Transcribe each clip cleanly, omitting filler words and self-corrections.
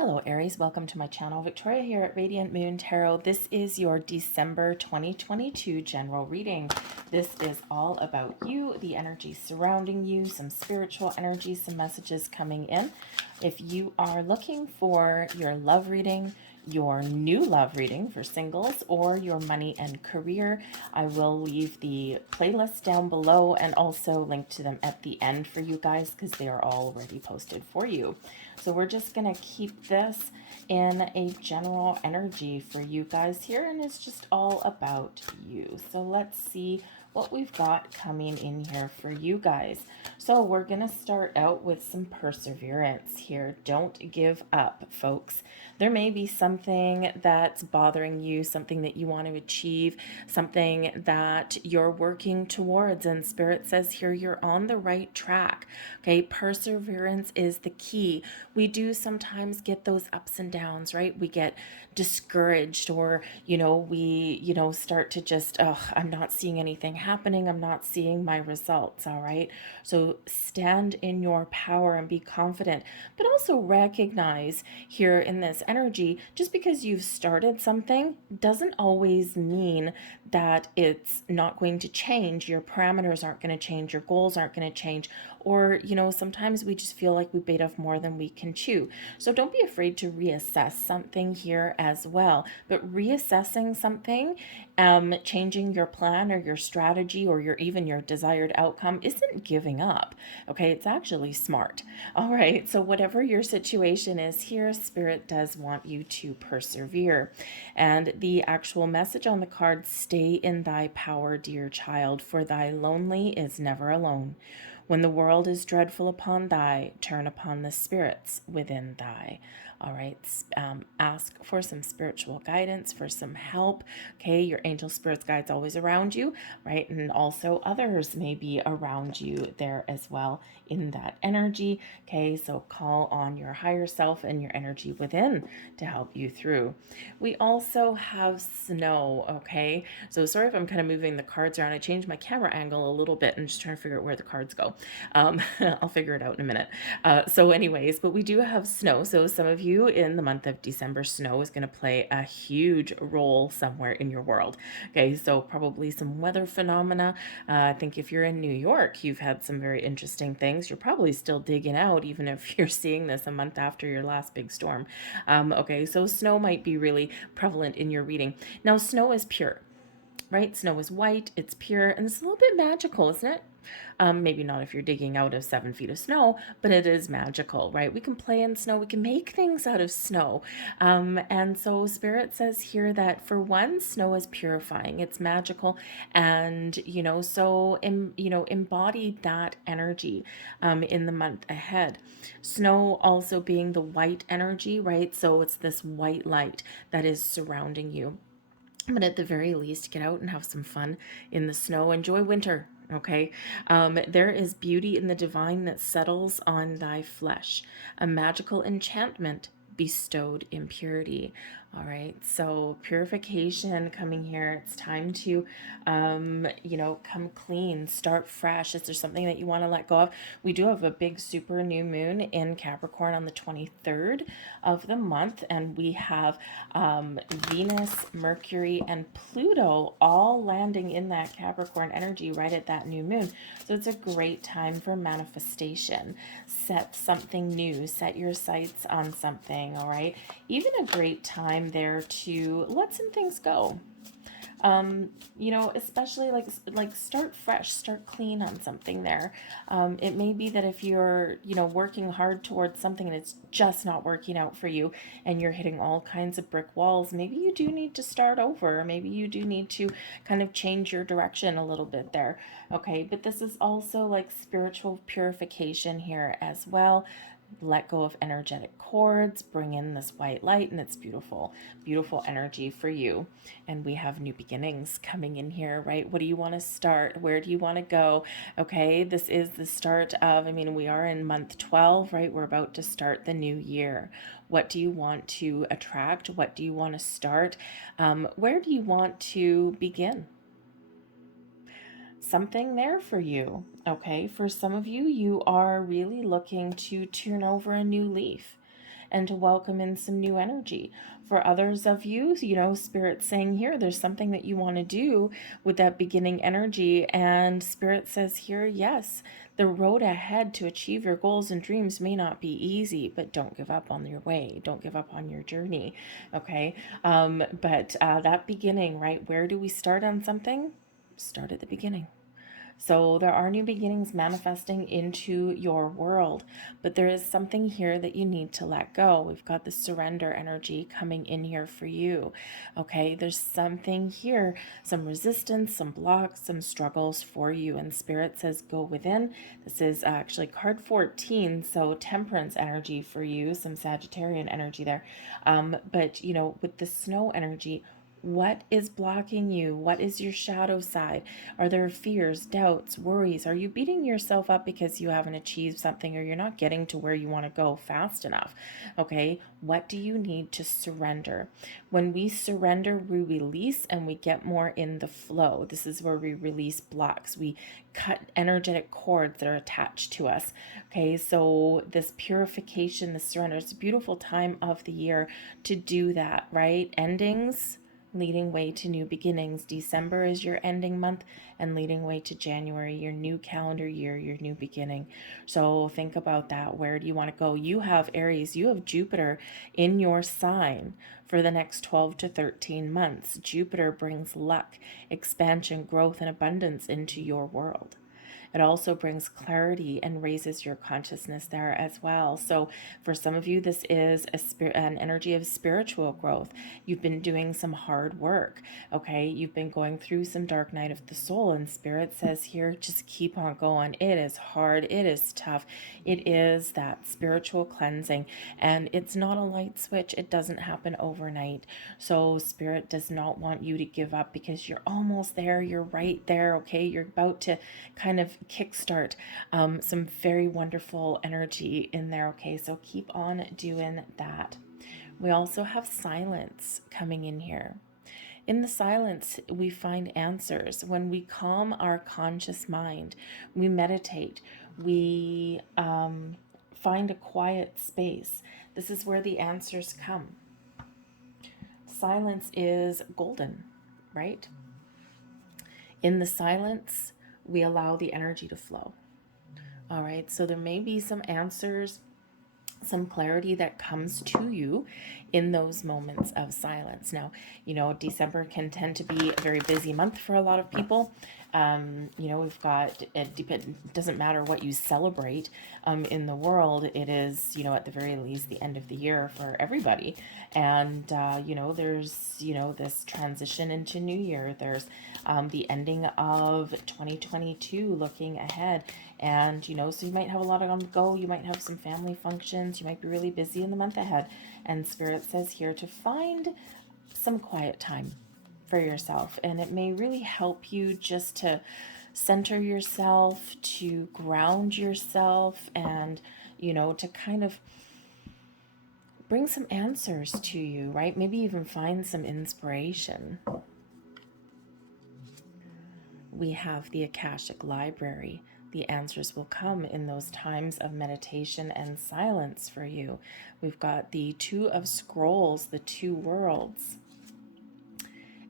Hello Aries, welcome to my channel. Victoria here at Radiant Moon Tarot. This is your December 2022 general reading. This is all about you, the energy surrounding you, some spiritual energy, some messages coming in. If you are looking for your love reading, your new love reading for singles, or your money and career, I will leave the playlist down below and also link to them at the end for you guys because they are already posted for you. So we're just going to keep this in a general energy for you guys here, and it's just all about you. So let's see what we've got coming in here for you guys. So we're going to start out with some perseverance here. Don't give up, folks. There may be something that's bothering you, something that you want to achieve, something that you're working towards, and Spirit says here you're on the right track. Okay, perseverance is the key. We do sometimes get those ups and downs, right? We get discouraged, or we start to just, oh, I'm not seeing anything happening, I'm not seeing my results. All right, so stand in your power and be confident, but also recognize here in this energy, just because you've started something doesn't always mean that it's not going to change. Your parameters aren't going to change, your goals aren't going to change, or sometimes we just feel like we bite off more than we can chew. So don't be afraid to reassess something here as well. But reassessing something, changing your plan or your strategy or even your desired outcome isn't giving up. Okay, it's actually smart. All right, so whatever your situation is here, Spirit does want you to persevere. And the actual message on the card: stay in thy power, dear child, for thy lonely is never alone. When the world is dreadful upon thy, turn upon the spirits within thy. All right, ask for some spiritual guidance, for some help. Okay, your angel spirits guides always around you, right? And also others may be around you there as well in that energy. Okay, so call on your higher self and your energy within to help you through. We also have snow. Okay, so sorry if I'm kind of moving the cards around. I changed my camera angle a little bit and just trying to figure out where the cards go. I'll figure it out in a minute. So anyways, but we do have snow. So some of you in the month of December, snow is going to play a huge role somewhere in your world. Okay, so probably some weather phenomena. I think if you're in New York, you've had some very interesting things. You're probably still digging out, even if you're seeing this a month after your last big storm. Okay, so snow might be really prevalent in your reading. Now, snow is pure, right? Snow is white, it's pure, and it's a little bit magical, isn't it? Maybe not if you're digging out of 7 feet of snow, but it is magical, right? We can play in snow, we can make things out of snow. And so Spirit says here that for one, snow is purifying, it's magical, and embody that energy in the month ahead. Snow also being the white energy, right? So it's this white light that is surrounding you. But at the very least, get out and have some fun in the snow. Enjoy winter, okay? There is beauty in the divine that settles on thy flesh, a magical enchantment bestowed in purity. All right, so purification coming here. It's time to, come clean, start fresh. Is there something that you want to let go of? We do have a big super new moon in Capricorn on the 23rd of the month, and we have Venus, Mercury, and Pluto all landing in that Capricorn energy right at that new moon. So it's a great time for manifestation. Set something new, set your sights on something, all right? Even a great time there to let some things go. Especially like start fresh, start clean on something there. It may be that if you're, working hard towards something and it's just not working out for you and you're hitting all kinds of brick walls, maybe you do need to start over. Maybe you do need to kind of change your direction a little bit there. Okay, but this is also like spiritual purification here as well. Let go of energetic cords, bring in this white light, and it's beautiful, beautiful energy for you. And we have new beginnings coming in here, right? What do you want to start? Where do you want to go? Okay, this is the start of, we are in month 12, right? We're about to start the new year. What do you want to attract? What do you want to start? Where do you want to begin? Something there for you. Okay, for some of you, you are really looking to turn over a new leaf. and to welcome in some new energy. For others of you, Spirit's saying here, there's something that you want to do with that beginning energy. And Spirit says here, yes, the road ahead to achieve your goals and dreams may not be easy, but don't give up on your way. Don't give up on your journey. Okay. But that beginning, right? Where do we start on something? Start at the beginning. So there are new beginnings manifesting into your world, but there is something here that you need to let go. We've got the surrender energy coming in here for you. Okay, there's something here, some resistance, some blocks, some struggles for you. And Spirit says go within. This is actually card 14, so temperance energy for you, some Sagittarian energy there. But with the snow energy, what is blocking you? What is your shadow side? Are there fears, doubts, worries? Are you beating yourself up because you haven't achieved something or you're not getting to where you want to go fast enough? Okay, what do you need to surrender? When we surrender, we release and we get more in the flow. This is where we release blocks. We cut energetic cords that are attached to us. Okay, so this purification, this surrender, it's a beautiful time of the year to do that, right? Endings leading way to new beginnings. December is your ending month and leading way to January, your new calendar year, your new beginning. So think about that. Where do you want to go? You have Aries, you have Jupiter in your sign for the next 12 to 13 months. Jupiter brings luck, expansion, growth, and abundance into your world. It also brings clarity and raises your consciousness there as well. So for some of you, this is an energy of spiritual growth. You've been doing some hard work, okay? You've been going through some dark night of the soul, and Spirit says here, just keep on going. It is hard. It is tough. It is that spiritual cleansing, and it's not a light switch. It doesn't happen overnight. So Spirit does not want you to give up because you're almost there. You're right there, okay? You're about to kind of kickstart some very wonderful energy in there. Okay, so keep on doing that. We also have silence coming in here. In the silence, we find answers. When we calm our conscious mind, we meditate, we find a quiet space. This is where the answers come. Silence is golden, right? In the silence, we allow the energy to flow. All right, so there may be some answers, some clarity that comes to you in those moments of silence. Now, December can tend to be a very busy month for a lot of people. We've got, it doesn't matter what you celebrate in the world, it is, at the very least, the end of the year for everybody. And, there's, this transition into New Year. There's the ending of 2022, looking ahead. And, so you might have a lot on the go. You might have some family functions. You might be really busy in the month ahead. And Spirit says here to find some quiet time for yourself. And it may really help you just to center yourself, to ground yourself, and, to kind of bring some answers to you, right? Maybe even find some inspiration. We have the Akashic Library. The answers will come in those times of meditation and silence for you. We've got the Two of Scrolls, the Two Worlds.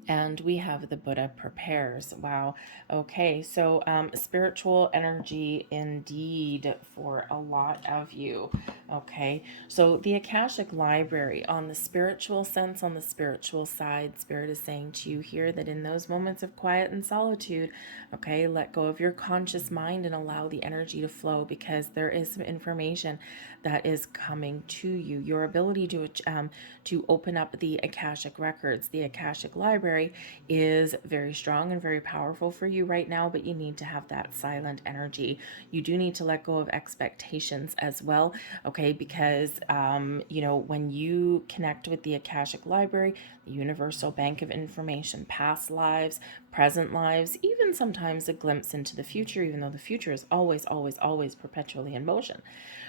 And we have the Buddha Prepares. Wow. Okay, so spiritual energy indeed for a lot of you. Okay, so the Akashic Library, on the spiritual sense, on the spiritual side, Spirit is saying to you here that in those moments of quiet and solitude, okay, let go of your conscious mind and allow the energy to flow, because there is some information that is coming to you. Your ability to open up the Akashic records, the Akashic Library, is very strong and very powerful for you right now, but you need to have that silent energy. You do need to let go of expectations as well, okay, because when you connect with the Akashic Library, the universal bank of information, past lives, present lives, even sometimes a glimpse into the future, even though the future is always, always, always perpetually in motion.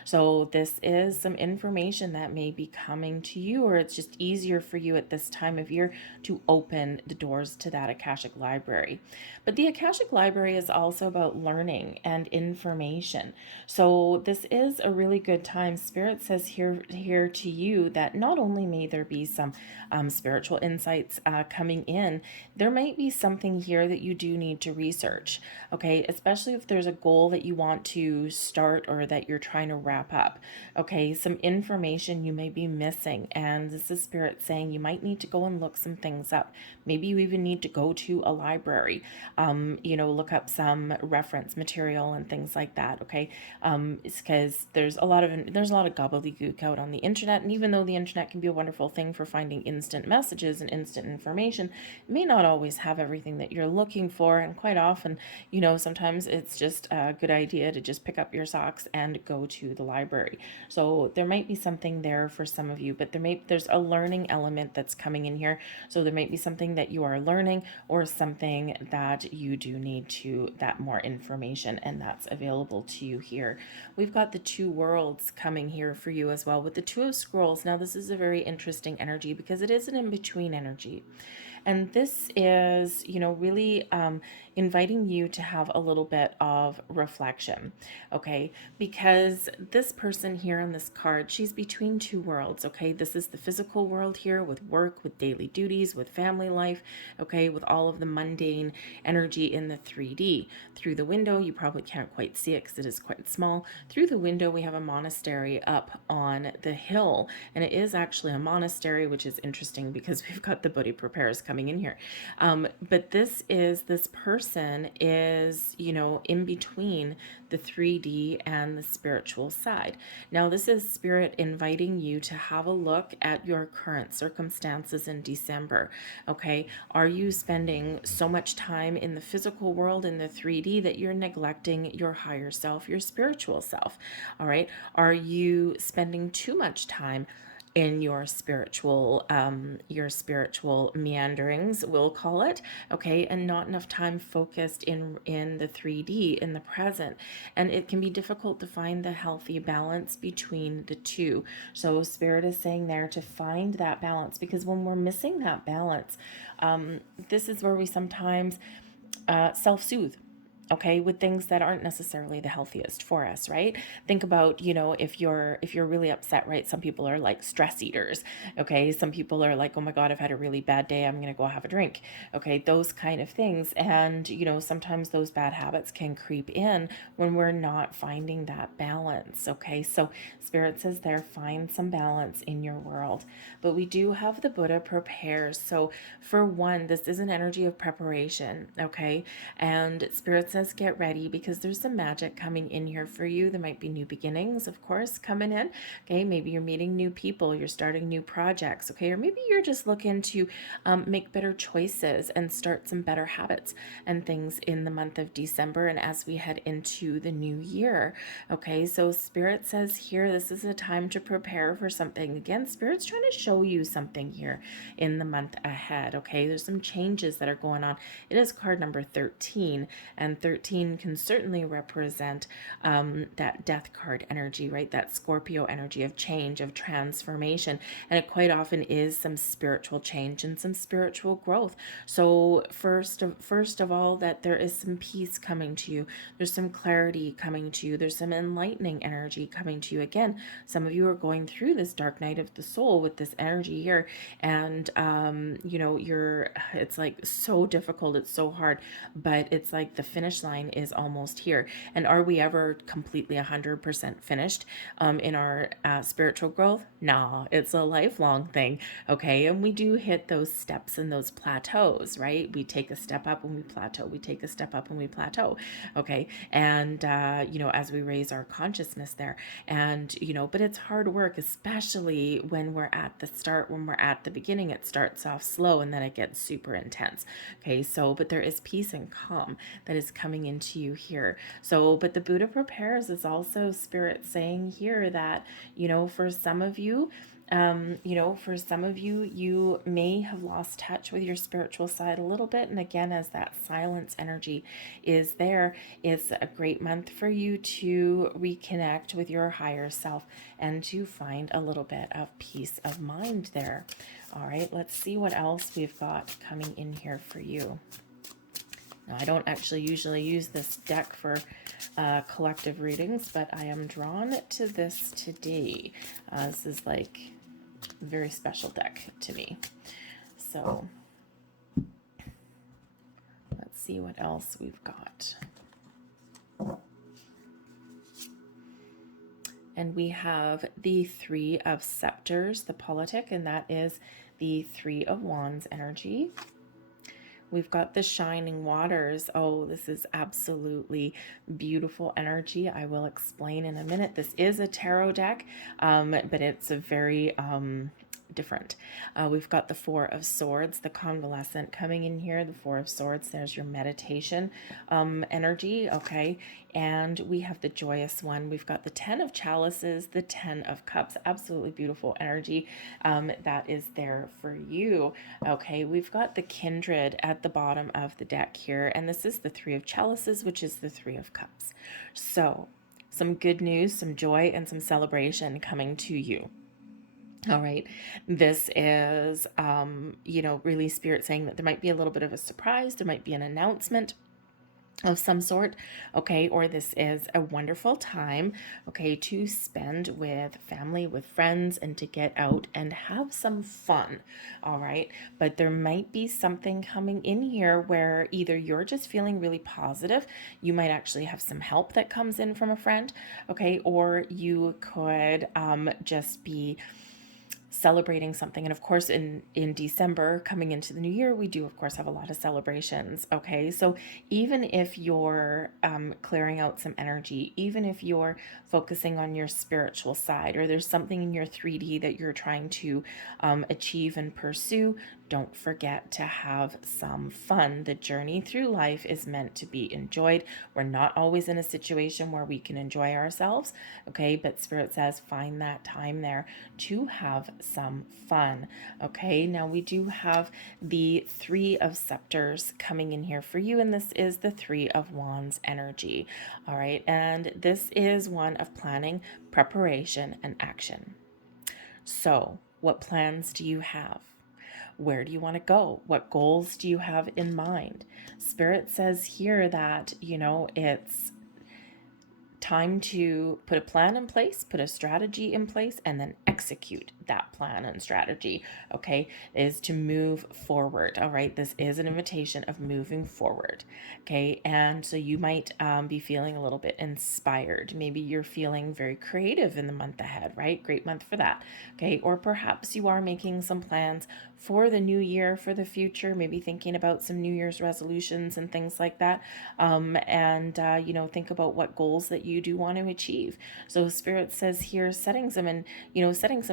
So this is some information that may be coming to you, or it's just easier for you at this time of year to open the doors to that Akashic library. But the Akashic library is also about learning and information. So this is a really good time. Spirit says here to you that not only may there be some spiritual insights coming in, there might be something here that you do need to research. Okay, especially if there's a goal that you want to start or that you're trying to wrap up. Okay, some information you may be missing, and this is Spirit saying you might need to go and look some things up. Maybe you even need to go to a library, look up some reference material and things like that. Okay, it's because there's a lot of gobbledygook out on the internet, and even though the internet can be a wonderful thing for finding instant messages and instant information, it may not always have everything that you're looking for, and quite often, sometimes it's just a good idea to just pick up your socks and go to the library. So there might be something there for some of you, but there's a learning element that's coming in here. So there might be something that you are learning, or something that you do need that more information, and that's available to you here. We've got the two worlds coming here for you as well with the Two of Scrolls. Now this is a very interesting energy because it is an in-between energy. And this is, really inviting you to have a little bit of reflection, okay? Because this person here on this card, she's between two worlds, okay? This is the physical world here with work, with daily duties, with family life, okay? With all of the mundane energy in the 3D. Through the window, you probably can't quite see it because it is quite small. Through the window, we have a monastery up on the hill, and it is actually a monastery, which is interesting because we've got the Buddha preparers coming in here. But this person is, in between the 3D and the spiritual side. Now, this is Spirit inviting you to have a look at your current circumstances in December. Okay. Are you spending so much time in the physical world, in the 3D, that you're neglecting your higher self, your spiritual self? All right. Are you spending too much time in your spiritual meanderings, we'll call it, okay, and not enough time focused in the 3D, in the present? And it can be difficult to find the healthy balance between the two. So Spirit is saying there to find that balance, because when we're missing that balance, this is where we sometimes self-soothe, okay, with things that aren't necessarily the healthiest for us, right? Think about, if you're really upset, right? Some people are like stress eaters, okay? Some people are like, oh my God, I've had a really bad day, I'm gonna go have a drink, okay? Those kind of things. And, sometimes those bad habits can creep in when we're not finding that balance, okay? So Spirit says there, find some balance in your world. But we do have the Buddha prepares. So for one, this is an energy of preparation, okay? And Spirit says get ready, because there's some magic coming in here for you. There might be new beginnings, of course, coming in. Okay, maybe you're meeting new people, you're starting new projects, okay, or maybe you're just looking to make better choices and start some better habits and things in the month of December and as we head into the new year. Okay, so Spirit says here, this is a time to prepare for something. Again, Spirit's trying to show you something here in the month ahead. Okay, there's some changes that are going on. It is card number 13, and 13 can certainly represent that death card energy, right? That Scorpio energy of change, of transformation. And it quite often is some spiritual change and some spiritual growth. So first of all, that there is some peace coming to you. There's some clarity coming to you. There's some enlightening energy coming to you. Again, some of you are going through this dark night of the soul with this energy here. And, it's like so difficult. It's so hard, but it's like the finish line is almost here. And are we ever completely 100% finished in our spiritual growth? No, it's a lifelong thing. Okay. And we do hit those steps and those plateaus, right? We take a step up and we plateau. We take a step up and we plateau. Okay. And, as we raise our consciousness there, and, but it's hard work, especially when we're at the start, when we're at the beginning. It starts off slow and then it gets super intense. Okay. So, but there is peace and calm that is coming into you here. So, but the Buddha prepares is also Spirit saying here that, for some of you, You know, for some of you, you may have lost touch with your spiritual side a little bit. And again, as that silence energy is there, it's a great month for you to reconnect with your higher self and to find a little bit of peace of mind there. All right, let's see what else we've got coming in here for you. Now, I don't actually usually use this deck for collective readings, but I am drawn to this today. This is like a very special deck to me. So let's see what else we've got. And we have the Three of Scepters, the politic, and that is the Three of Wands energy. We've got the Shining Waters. Oh, this is absolutely beautiful energy. I will explain in a minute. This is a tarot deck, but it's a very different. We've got the Four of Swords, the Convalescent coming in here. The Four of Swords, there's your meditation energy, okay? And we have the Joyous One. We've got the Ten of Chalices, the Ten of Cups. Absolutely beautiful energy that is there for you, okay? We've got the Kindred at the bottom of the deck here, and this is the Three of Chalices, which is the Three of Cups. So some good news, some joy, and some celebration coming to you. All right, this is, you know, really Spirit saying that there might be a little bit of a surprise. There might be an announcement of some sort, okay, or this is a wonderful time, okay, to spend with family, with friends, and to get out and have some fun, all right? But there might be something coming in here where either you're just feeling really positive, you might actually have some help that comes in from a friend, okay, or you could just be celebrating something. And of course, in December, coming into the new year, we do, of course, have a lot of celebrations. Okay. So even if you're clearing out some energy, even if you're focusing on your spiritual side, or there's something in your 3D that you're trying to achieve and pursue, don't forget to have some fun. The journey through life is meant to be enjoyed. We're not always in a situation where we can enjoy ourselves, okay? But Spirit says find that time there to have some fun, okay? Now we do have the Three of Scepters coming in here for you, and this is the Three of Wands energy, all right? And this is one of planning, preparation, and action. So what plans do you have? Where do you want to go? What goals do you have in mind? Spirit says here that, you know, it's time to put a plan in place, put a strategy in place, and then execute that plan and strategy, okay, is to move forward, all right? This is an invitation of moving forward, okay? And so you might be feeling a little bit inspired. Maybe you're feeling very creative in the month ahead, right? Great month for that, okay? Or perhaps you are making some plans for the new year, for the future, maybe thinking about some New Year's resolutions and things like that, you know, think about what goals that you do want to achieve. So Spirit says here, setting some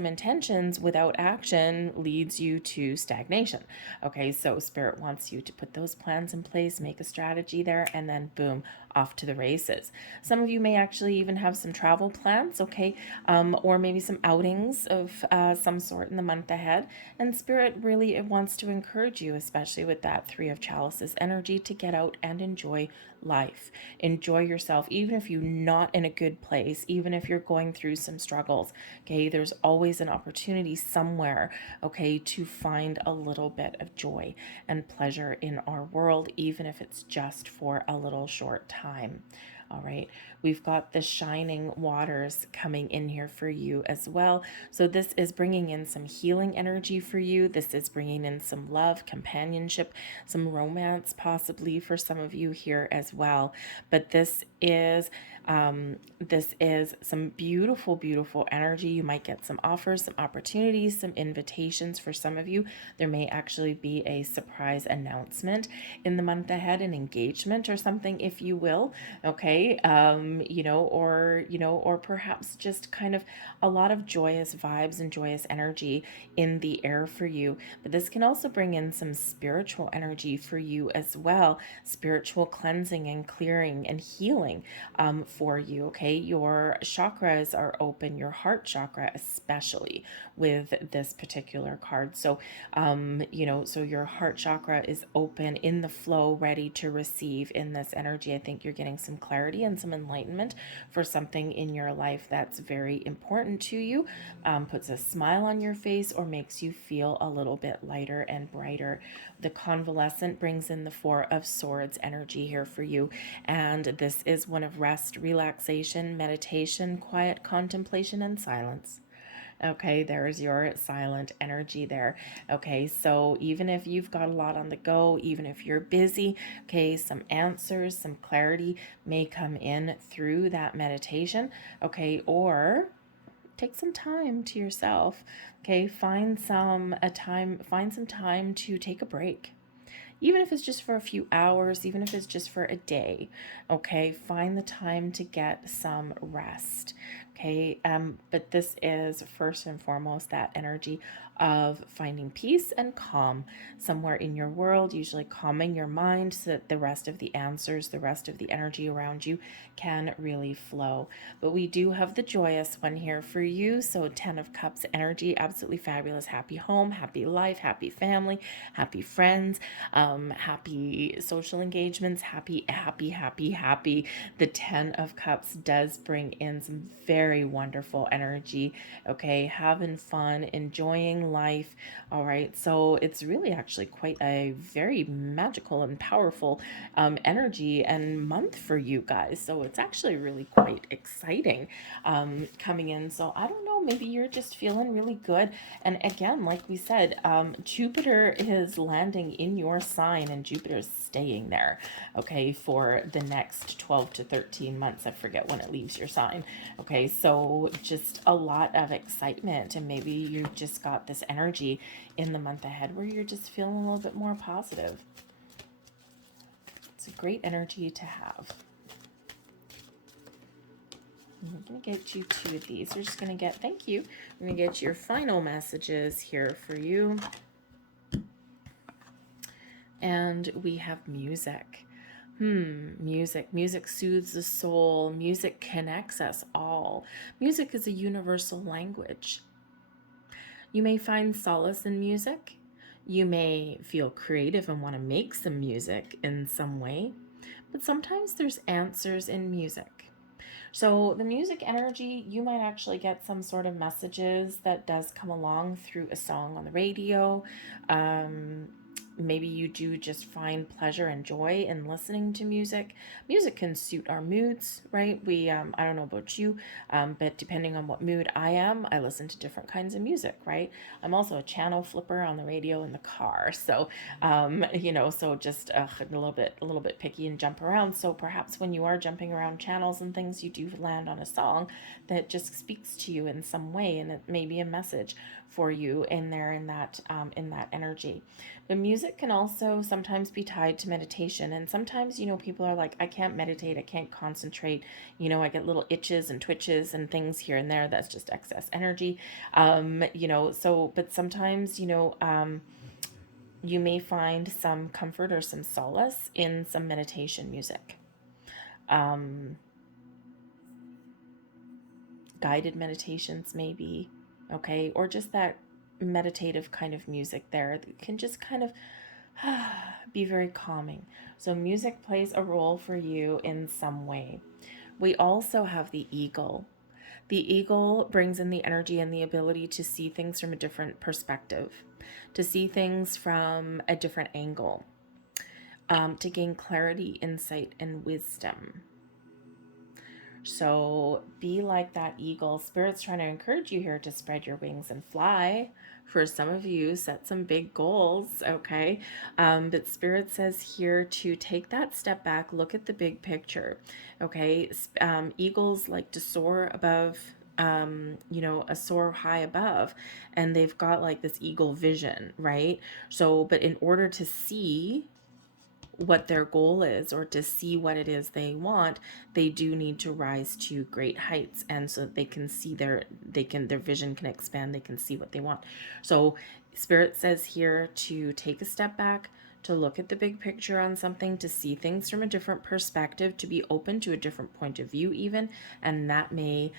intentions without action leads you to stagnation. Okay, so Spirit wants you to put those plans in place, make a strategy there, and then boom, off to the races. Some of you may actually even have some travel plans, okay, or maybe some outings of some sort in the month ahead. And Spirit really wants to encourage you, especially with that Three of Chalices energy, to get out and enjoy life. Enjoy yourself, even if you're not in a good place, even if you're going through some struggles, okay? There's always an opportunity somewhere, okay, to find a little bit of joy and pleasure in our world, even if it's just for a little short time. All right, we've got the Shining Waters coming in here for you as well. So this is bringing in some healing energy for you. This is bringing in some love, companionship, some romance possibly for some of you here as well. But this is some beautiful, beautiful energy. You might get some offers, some opportunities, some invitations for some of you. There may actually be a surprise announcement in the month ahead, an engagement or something, if you will. Okay. okay? Or perhaps just kind of a lot of joyous vibes and joyous energy in the air for you. But this can also bring in some spiritual energy for you as well, spiritual cleansing and clearing and healing for you, okay? Your chakras are open, your heart chakra especially with this particular card. So, so your heart chakra is open in the flow, ready to receive in this energy. I think you're getting some clarity and some enlightenment for something in your life that's very important to you, puts a smile on your face, or makes you feel a little bit lighter and brighter. The convalescent brings in the Four of Swords energy here for you. And this is one of rest, relaxation, meditation, quiet contemplation, and silence. Okay, there's your silent energy there. Okay, so even if you've got a lot on the go, even if you're busy, okay, some answers, some clarity may come in through that meditation. Okay, or take some time to yourself. Okay, find some time to take a break, even if it's just for a few hours, even if it's just for a day. Okay, find the time to get some rest. Okay, but this is first and foremost that energy of finding peace and calm somewhere in your world, usually calming your mind so that the rest of the answers, the rest of the energy around you can really flow. But we do have the joyous one here for you. So 10 of Cups energy, absolutely fabulous. Happy home, happy life, happy family, happy friends, happy social engagements, happy. The 10 of Cups does bring in some very wonderful energy. Okay, having fun, enjoying life. All right, so it's really actually quite a very magical and powerful energy and month for you guys. So it's actually really quite exciting coming in. So I don't know, maybe you're just feeling really good. And again, like we said, Jupiter is landing in your sign and Jupiter's staying there, okay, for the next 12 to 13 months. I forget when it leaves your sign. Okay, so just a lot of excitement, and maybe you just got this energy in the month ahead where you're just feeling a little bit more positive. It's a great energy to have. I'm going to get you two of these. We're just going to get, thank you. I'm going to get your final messages here for you. And we have music. Music soothes the soul. Music connects us all. Music is a universal language. You may find solace in music. You may feel creative and want to make some music in some way, but sometimes there's answers in music. So the music energy, you might actually get some sort of messages that does come along through a song on the radio. Maybe you do just find pleasure and joy in listening to music. Music can suit our moods, right? I don't know about you, but depending on what mood I am, I listen to different kinds of music, right? I'm also a channel flipper on the radio in the car, so so just a little bit picky and jump around. So perhaps when you are jumping around channels and things, you do land on a song that just speaks to you in some way, and it may be a message for you in there in that energy. But music can also sometimes be tied to meditation, and sometimes people are like, I can't meditate, I can't concentrate, I get little itches and twitches and things here and there. That's just excess energy. But sometimes you may find some comfort or some solace in some meditation music. Guided meditations maybe, okay, or just that meditative kind of music there that can just kind of be very calming. So music plays a role for you in some way. We also have the eagle. The eagle brings in the energy and the ability to see things from a different perspective, to see things from a different angle, to gain clarity, insight, and wisdom. So be like that eagle. Spirit's trying to encourage you here to spread your wings and fly. For some of you, set some big goals, okay? But Spirit says here to take that step back, look at the big picture, okay? Eagles like to soar above, a soar high above, and they've got like this eagle vision, right? So, but in order to see what their goal is or to see what it is they want, they do need to rise to great heights, and so that they can see their vision can expand, they can see what they want. So Spirit says here to take a step back, to look at the big picture on something, to see things from a different perspective, to be open to a different point of view even, and that may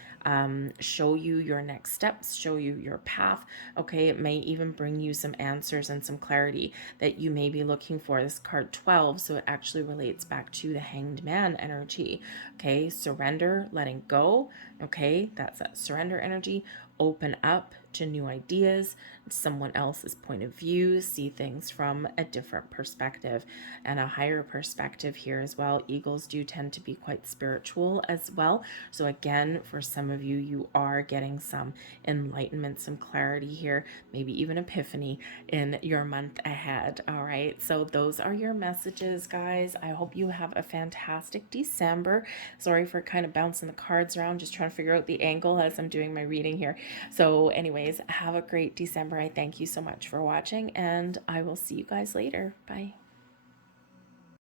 show you your next steps, show you your path. Okay, it may even bring you some answers and some clarity that you may be looking for. This card 12, so it actually relates back to the Hanged Man energy. Okay, surrender, letting go. Okay, that's that surrender energy. Open up to new ideas, someone else's point of view, see things from a different perspective and a higher perspective here as well. Eagles do tend to be quite spiritual as well. So again, for some of you, you are getting some enlightenment, some clarity here, maybe even epiphany in your month ahead. All right. So those are your messages, guys. I hope you have a fantastic December. Sorry for kind of bouncing the cards around, just trying to figure out the angle as I'm doing my reading here. So anyways, have a great December. I thank you so much for watching, and I will see you guys later. Bye.